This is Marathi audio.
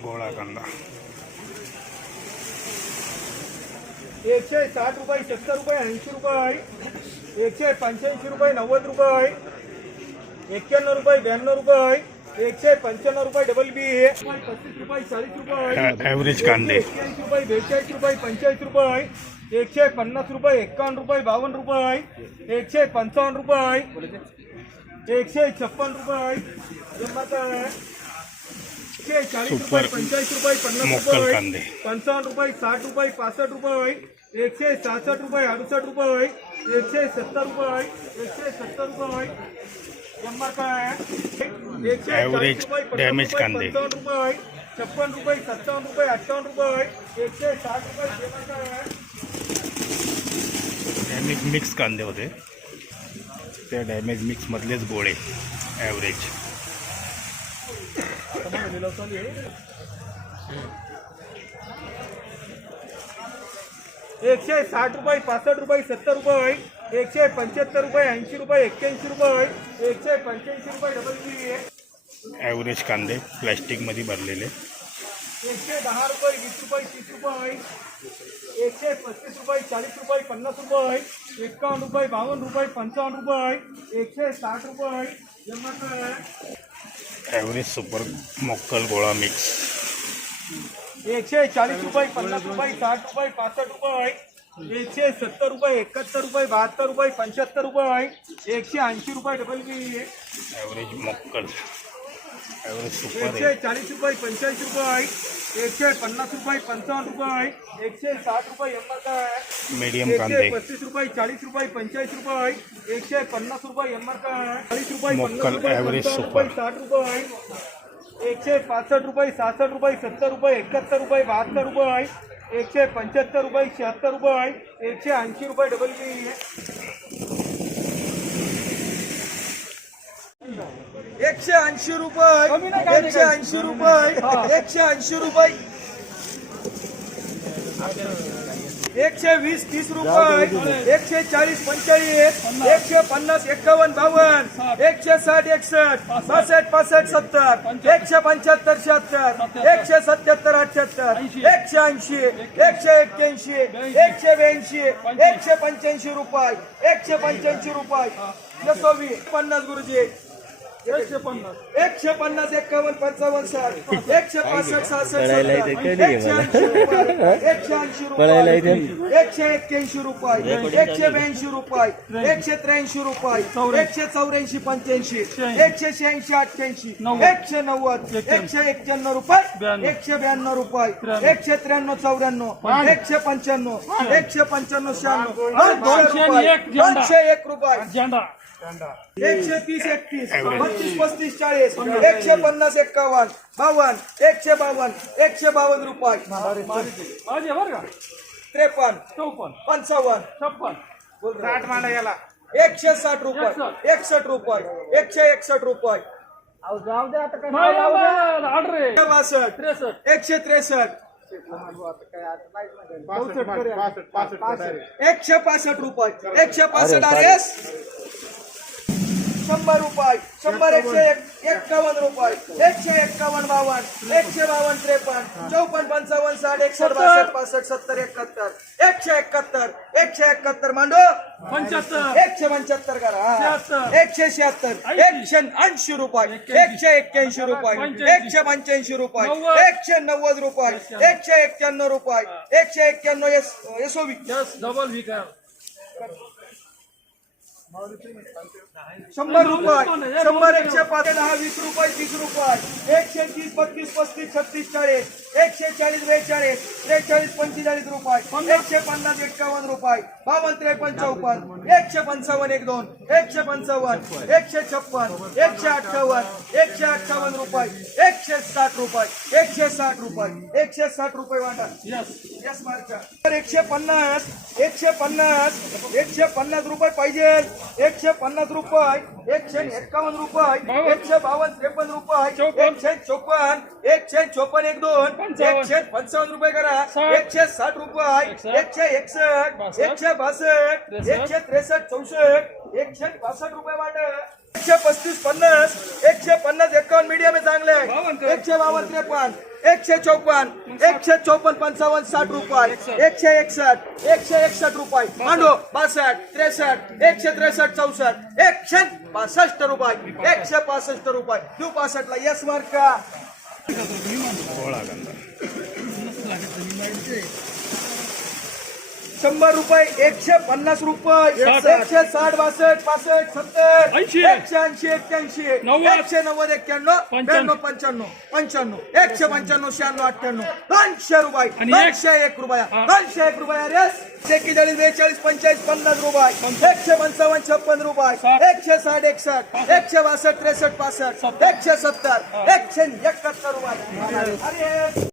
गोळा कांदा. एकशे साठ रुपये सत्तर रुपये ऐंशी रुपये एकशे पंच्याऐंशी रुपये नव्वद रुपये एक्क्याण्णव रुपये ब्याण्णव रुपये एकशे पंच्याण्णव रुपये डबल बी पस्तीस रुपये चाळीस रुपये ॲव्हरेज कांदे. एक्क्याऐंशी रुपये बेचाळीस रुपये पंचेचाळीस रुपये एकशे पन्नास रुपये एक्कावन्न रुपये बावन्न रुपये एकशे पंचावन्न रुपये एकशे छप्पन रुपये चाळीस रुपये पंचाळीस रुपये पन्नास रुपये कांदे. पंचावन्न रुपये साठ रुपये पासष्ट रुपये एकशे सहासष्ट रुपये अडुसष्ट रुपये एकशे सत्तर रुपये एकशे सत्तर रुपये शंभर काय एकशे Average चाळीस रुपये, पन्नास रुपये, कांदे. पंचावन्न रुपये छप्पन रुपये सत्तावन्न रुपये अठ्ठावन्न रुपये एकशे साठ रुपये काय मिक्स कांदे होते. त्या डॅमेज मिक्स मधलेच गोळे ॲव्हरेज एकशे साठ रुपये पासष्ट रुपये सत्तर रुपये एकशे पंच्याहत्तर रुपये ऐंशी रुपये एक्क्याऐंशी रुपये एकशे पंच्याऐंशी रुपये डबल ॲव्हरेज कांदे प्लॅस्टिकमध्ये भरलेले. एकशे दहा रुपये वीस रुपये तीस रुपये एकशे पस्तीस रुपये चाळीस रुपये पन्नास रुपये एकावन्न रुपये बावन्न रुपये पंचावन्न रुपये एकशे साठ रुपये ॲव्हरेज सुपर मोक्कल गोळा मिक्स एकशे चाळीस रुपये पन्नास रुपये साठ रुपये पासष्ट रुपये. एकशे सत्तर रुपये एकाहत्तर रुपये बहात्तर रुपये पंच्याहत्तर रुपये. एकशे ऐंशी रुपये डबल बी ॲव्हरेज मोक्कल. एकशे चाळीस रुपये पंच्याऐंशी रुपये एकशे पन्नास रुपये पंचावन्न रुपये एकशे साठ रुपये काय मीडियम एकशे पस्तीस रुपये चाळीस रुपये पंचेचाळीस रुपये एकशे पन्नास रुपये काय चाळीस रुपये पन्नास रुपये साठ रुपये एकशे पासष्ट रुपये सहासष्ट रुपये सत्तर रुपये एकाहत्तर रुपये बहात्तर रुपये एकशे पंच्याहत्तर रुपये शहात्तर रुपये एकशे ऐंशी रुपये डबल बी एकशे ऐंशी रुपये. एकशे ऐंशी रुपये. एकशे ऐंशी रुपये. एकशे वीस तीस रुपये. एकशे चाळीस पंचेचाळीस एकशे पन्नास एक्कावन्न बावन्न. एकशे साठ एकसष्ट. पासष्ट. पासष्ट सत्तर. एकशे पंच्याहत्तर शहात्तर. एकशे सत्याहत्तर अठ्याहत्तर. एकशे ऐंशी. एकशे एक्क्याऐंशी. एकशे ब्याऐंशी. एकशे पंच्याऐंशी रुपये. एकशे पंच्याऐंशी रुपये. पन्नास गुरुजी. एकशे पन्नास. एकशे पन्नास एक्कावन्न पंचावन्न साठ. एकशे पासष्ट सहासष्ट एकशे ऐंशी रुपये. एकशे एक्क्याऐंशी रुपये. एकशे ब्याऐंशी रुपये. एकशे त्र्याऐंशी रुपये. एकशे चौऱ्याऐंशी पंच्याऐंशी. एकशे शहाऐंशी अठ्ठ्याऐंशी एकशे नव्वद. एकशे एक्क्याण्णव रुपये. एकशे ब्याण्णव रुपये. एकशे त्र्याण्णव चौऱ्याण्णव. एकशे पंच्याण्णव. एकशे पंच्याण्णव शहाण्णव. दोनशे एक रुपये. एकशे तीस एकतीस. पस्तीस पस्तीस चाळीस एकशे पन्नास एक्कावन्न बावन्न एकशे बावन्न एकशे बावन्न रुपये. त्रेपन्न चौपन्न पंचावन्न छप्पन साठ मांडा याला. एकशे साठ रुपये एकसष्ट. रुपये एकशे एकसष्ट रुपये. एकशे बासष्ट एकशे त्रेसष्ट. एकशे पासष्ट रुपये. एकशे पासष्ट आर एस शंभर रुपये शंभर एकशे एक- एक्कावन्न रुपये एकशे एक्कावन्न बावन्न एकशे बावन्न त्रेपन्न चौपन्न पंचावन्न साठ एकसष्ट बासष्ट पासष्ट सत्तर एकाहत्तर एकशे एकाहत्तर एकशे एकाहत्तर मांडो? पंच्याहत्तर. एकशे पंच्याहत्तर करा. एकशे शहात्तर एकशे ऐंशी रुपये एकशे एक्क्याऐंशी रुपये एकशे पंच्याऐंशी रुपये एकशे नव्वद रुपये एकशे एक्क्याण्णव रुपये एकशे एक्क्याण्णव एस एसओवी. शंभर रुपये शंभर एकशे पाच दहा वीस रुपये तीस रुपये. एकशे तीस बत्तीस पस्तीस छत्तीस चाळीस. एकशे चाळीस बेचाळीस. त्रेचाळीस पंचेचाळीस रुपये. एकशे पन्नास एक्कावन्न रुपये. बावन्न त्रेपन्न चौपन्न एकशे पंचावन्न एक दोन एकशे पंचावन्न एकशे छप्पन एकशे अठ्ठावन्न एकशे अठ्ठावन्न रुपये एकशे साठ रुपये एकशे साठ रुपये एकशे साठ रुपये वाटा. यस तर एकशे पन्नास एकशे पन्नास एकशे पन्नास रुपये पाहिजे. एकशे पन्नास रुपये एकशे एक्कावन्न रुपये एकशे बावन्न त्रेपन्न रुपये एकशे चोपन्न एकशे चोपन्न एक दोन एकशे पंचावन्न रुपये करा. एकशे साठ रुपये एकशे एकसष्ट एकशे बासष्ट एकशे त्रेसष्ट चौसष्ट एकशे पासष्ट रुपये एकशे पस्तीस पन्नास एकशे पन्नास एकावन्न मीडियम आहे चांगले. एकशे बावन्न त्रेपन्न एकशे चौपन्न एकशे चौपन्न पंचावन्न साठ रुपये. एकशे एकसष्ट एकशे एकसष्ट रुपये. मांडो बासष्ट त्रेसष्ट एकशे त्रेसष्ट चौसष्ट एकशे पासष्ट रुपये. एकशे पासष्ट रुपये. देऊ पासष्टला यस मार्क का? शंभर रुपये एकशे पन्नास रुपये एकशे साठ बासष्ट पासष्ट सत्तर ऐंशी. एकशे ऐंशी एक्क्याऐंशी. नव्वद. एकशे नव्वद एक्क्याण्णव. ब्याण्णव पंच्याण्णव पंच्याण्णव. एकशे पंच्याण्णव शहाण्णव अठ्ठ्याण्णव. दोनशे रुपये. दोनशे एक रुपया. दोनशे एक रुपया रेस. एकेचाळीस बेचाळीस पंचेचाळीस पन्नास रुपये. एकशे पंचावन्न छप्पन रुपये. एकशे साठ एकसष्ट. एकशे बासष्ट त्रेसष्ट पासष्ट. एकशे सत्तर. एकशे एकाहत्तर रुपये.